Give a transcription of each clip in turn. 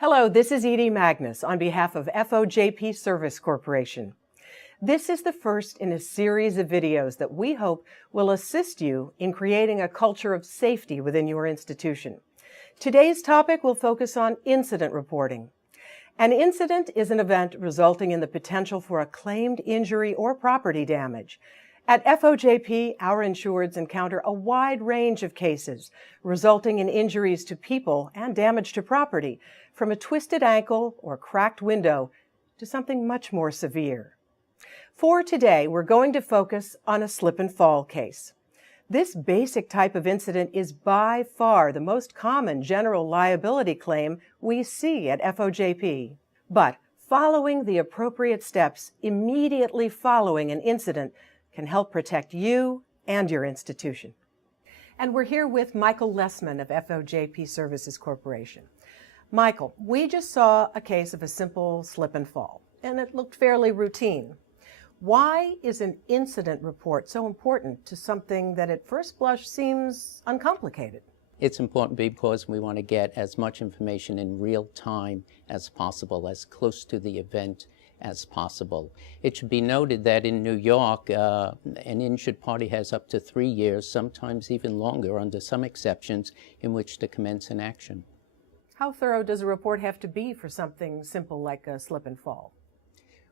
Hello, this is Edie Magnus on behalf of FOJP Service Corporation. This is the first in a series of videos that we hope will assist you in creating a culture of safety within your institution. Today's topic will focus on incident reporting. An incident is an event resulting in the potential for a claimed injury or property damage. At FOJP, our insureds encounter a wide range of cases resulting in injuries to people and damage to property, from a twisted ankle or cracked window to something much more severe. For today, we're going to focus on a slip and fall case. This basic type of incident is by far the most common general liability claim we see at FOJP. But following the appropriate steps immediately following an incident can help protect you and your institution. And we're here with Michael Lessman of FOJP Services Corporation. Michael, we just saw a case of a simple slip and fall, and it looked fairly routine. Why is an incident report so important to something that at first blush seems uncomplicated? It's important because we want to get as much information in real time as possible, as close to the event as possible. It should be noted that in New York, an injured party has up to 3 years, sometimes even longer under some exceptions, in which to commence an action. How thorough does a report have to be for something simple like a slip and fall?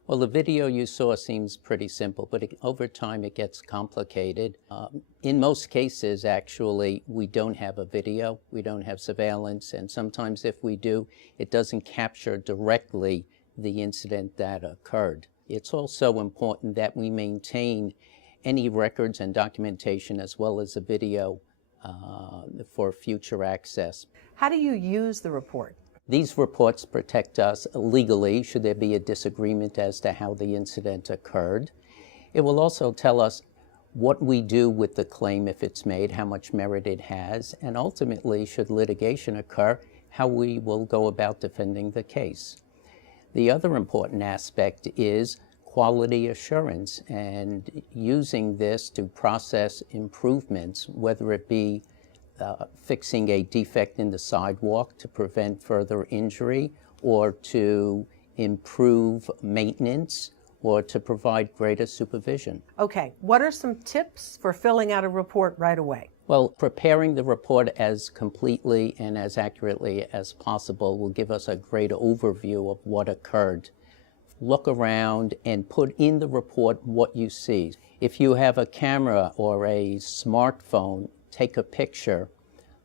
Well, the video you saw seems pretty simple, but over time it gets complicated. In most cases, actually, we don't have a video, we don't have surveillance, and sometimes if we do, it doesn't capture directly the incident that occurred. It's also important that we maintain any records and documentation as well as a video for future access. How do you use the report? These reports protect us legally should there be a disagreement as to how the incident occurred. It will also tell us what we do with the claim if it's made, how much merit it has, and ultimately, should litigation occur, how we will go about defending the case. The other important aspect is quality assurance and using this to process improvements, whether it be fixing a defect in the sidewalk to prevent further injury, or to improve maintenance, or to provide greater supervision. Okay, what are some tips for filling out a report right away? Well, preparing the report as completely and as accurately as possible will give us a great overview of what occurred. Look around and put in the report what you see. If you have a camera or a smartphone, take a picture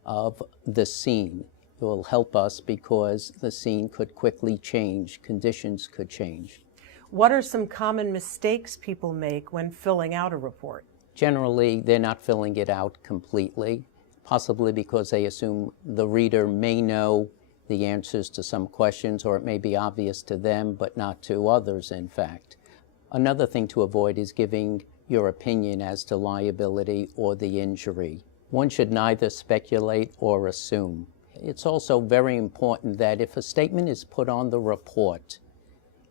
of the scene. It will help us because the scene could quickly change, conditions could change. What are some common mistakes people make when filling out a report? Generally, they're not filling it out completely, possibly because they assume the reader may know the answers to some questions, or it may be obvious to them, but not to others, in fact. Another thing to avoid is giving your opinion as to liability or the injury. One should neither speculate or assume. It's also very important that if a statement is put on the report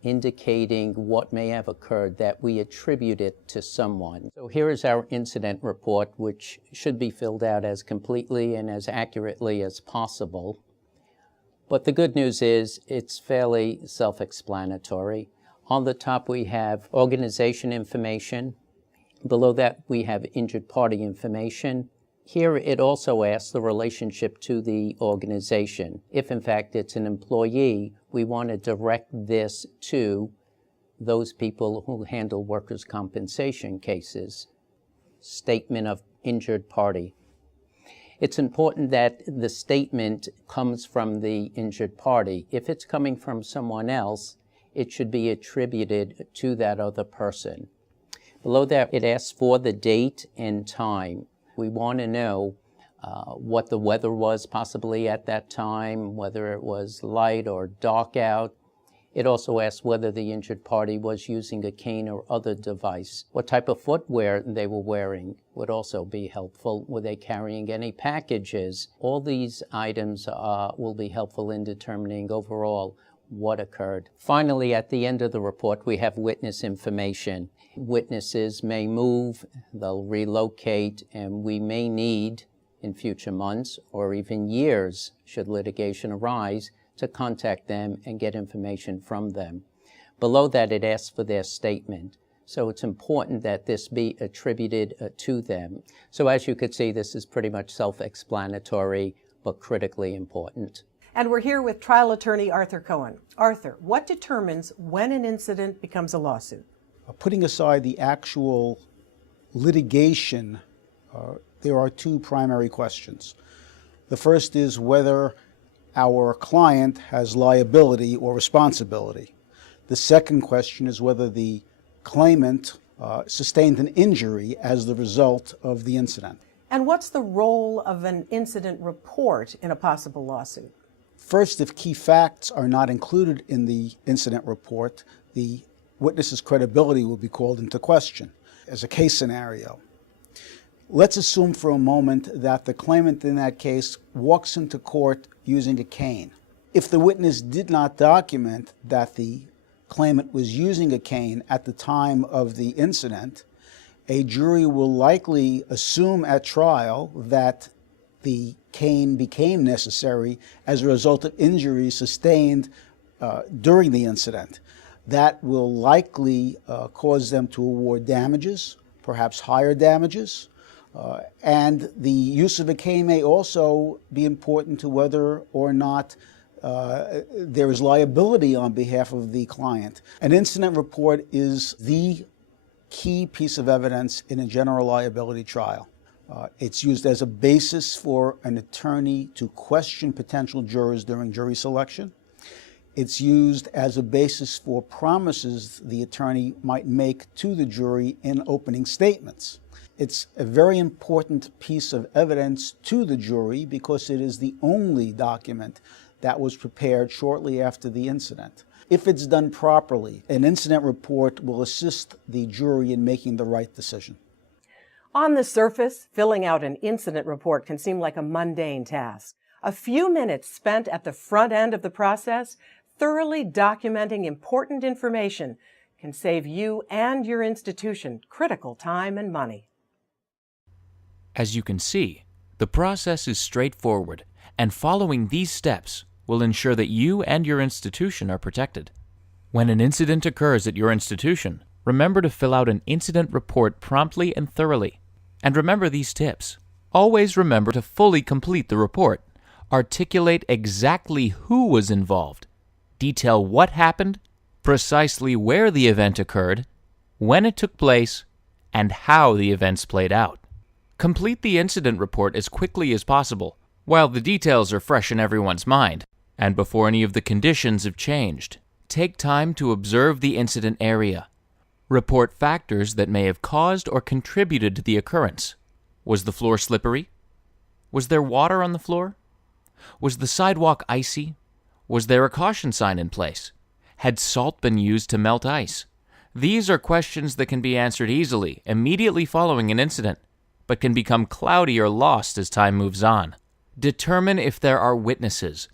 indicating what may have occurred, that we attribute it to someone. So here is our incident report, which should be filled out as completely and as accurately as possible. But the good news is it's fairly self-explanatory. On the top we have organization information. Below that we have injured party information. Here it also asks the relationship to the organization. If in fact it's an employee, we want to direct this to those people who handle workers' compensation cases. Statement of injured party. It's important that the statement comes from the injured party. If it's coming from someone else, it should be attributed to that other person. Below that, it asks for the date and time. We want to know what the weather was possibly at that time, whether it was light or dark out. It also asks whether the injured party was using a cane or other device. What type of footwear they were wearing would also be helpful. Were they carrying any packages? All these items will be helpful in determining overall what occurred. Finally, at the end of the report, we have witness information. Witnesses may move, they'll relocate, and we may need, in future months or even years, should litigation arise, to contact them and get information from them. Below that, it asks for their statement. So it's important that this be attributed to them. So as you could see, this is pretty much self-explanatory, but critically important. And we're here with trial attorney Arthur Cohen. Arthur, what determines when an incident becomes a lawsuit? Putting aside the actual litigation, there are two primary questions. The first is whether our client has liability or responsibility. The second question is whether the claimant sustained an injury as the result of the incident. And what's the role of an incident report in a possible lawsuit? First, if key facts are not included in the incident report, the witness's credibility will be called into question as a case scenario. Let's assume for a moment that the claimant in that case walks into court using a cane. If the witness did not document that the claimant was using a cane at the time of the incident, a jury will likely assume at trial that the cane became necessary as a result of injuries sustained during the incident. That will likely cause them to award damages, perhaps higher damages, and the use of a cane may also be important to whether or not there is liability on behalf of the client. An incident report is the key piece of evidence in a general liability trial. It's used as a basis for an attorney to question potential jurors during jury selection. It's used as a basis for promises the attorney might make to the jury in opening statements. It's a very important piece of evidence to the jury because it is the only document that was prepared shortly after the incident. If it's done properly, an incident report will assist the jury in making the right decision. On the surface, filling out an incident report can seem like a mundane task. A few minutes spent at the front end of the process, thoroughly documenting important information, can save you and your institution critical time and money. As you can see, the process is straightforward, and following these steps will ensure that you and your institution are protected. When an incident occurs at your institution, remember to fill out an incident report promptly and thoroughly. And remember these tips. Always remember to fully complete the report. Articulate exactly who was involved. Detail what happened, precisely where the event occurred, when it took place, and how the events played out. Complete the incident report as quickly as possible, while the details are fresh in everyone's mind, and before any of the conditions have changed. Take time to observe the incident area. Report factors that may have caused or contributed to the occurrence. Was the floor slippery? Was there water on the floor? Was the sidewalk icy? Was there a caution sign in place? Had salt been used to melt ice? These are questions that can be answered easily, immediately following an incident, but can become cloudy or lost as time moves on. Determine if there are witnesses,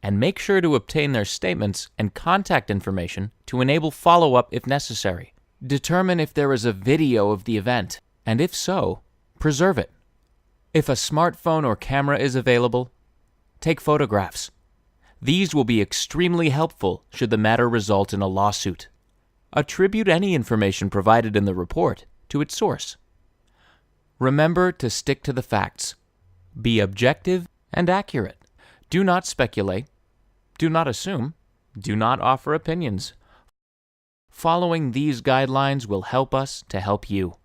and make sure to obtain their statements and contact information to enable follow-up if necessary. Determine if there is a video of the event, and if so, preserve it. If a smartphone or camera is available, take photographs. These will be extremely helpful should the matter result in a lawsuit. Attribute any information provided in the report to its source. Remember to stick to the facts. Be objective and accurate. Do not speculate. Do not assume. Do not offer opinions. Following these guidelines will help us to help you.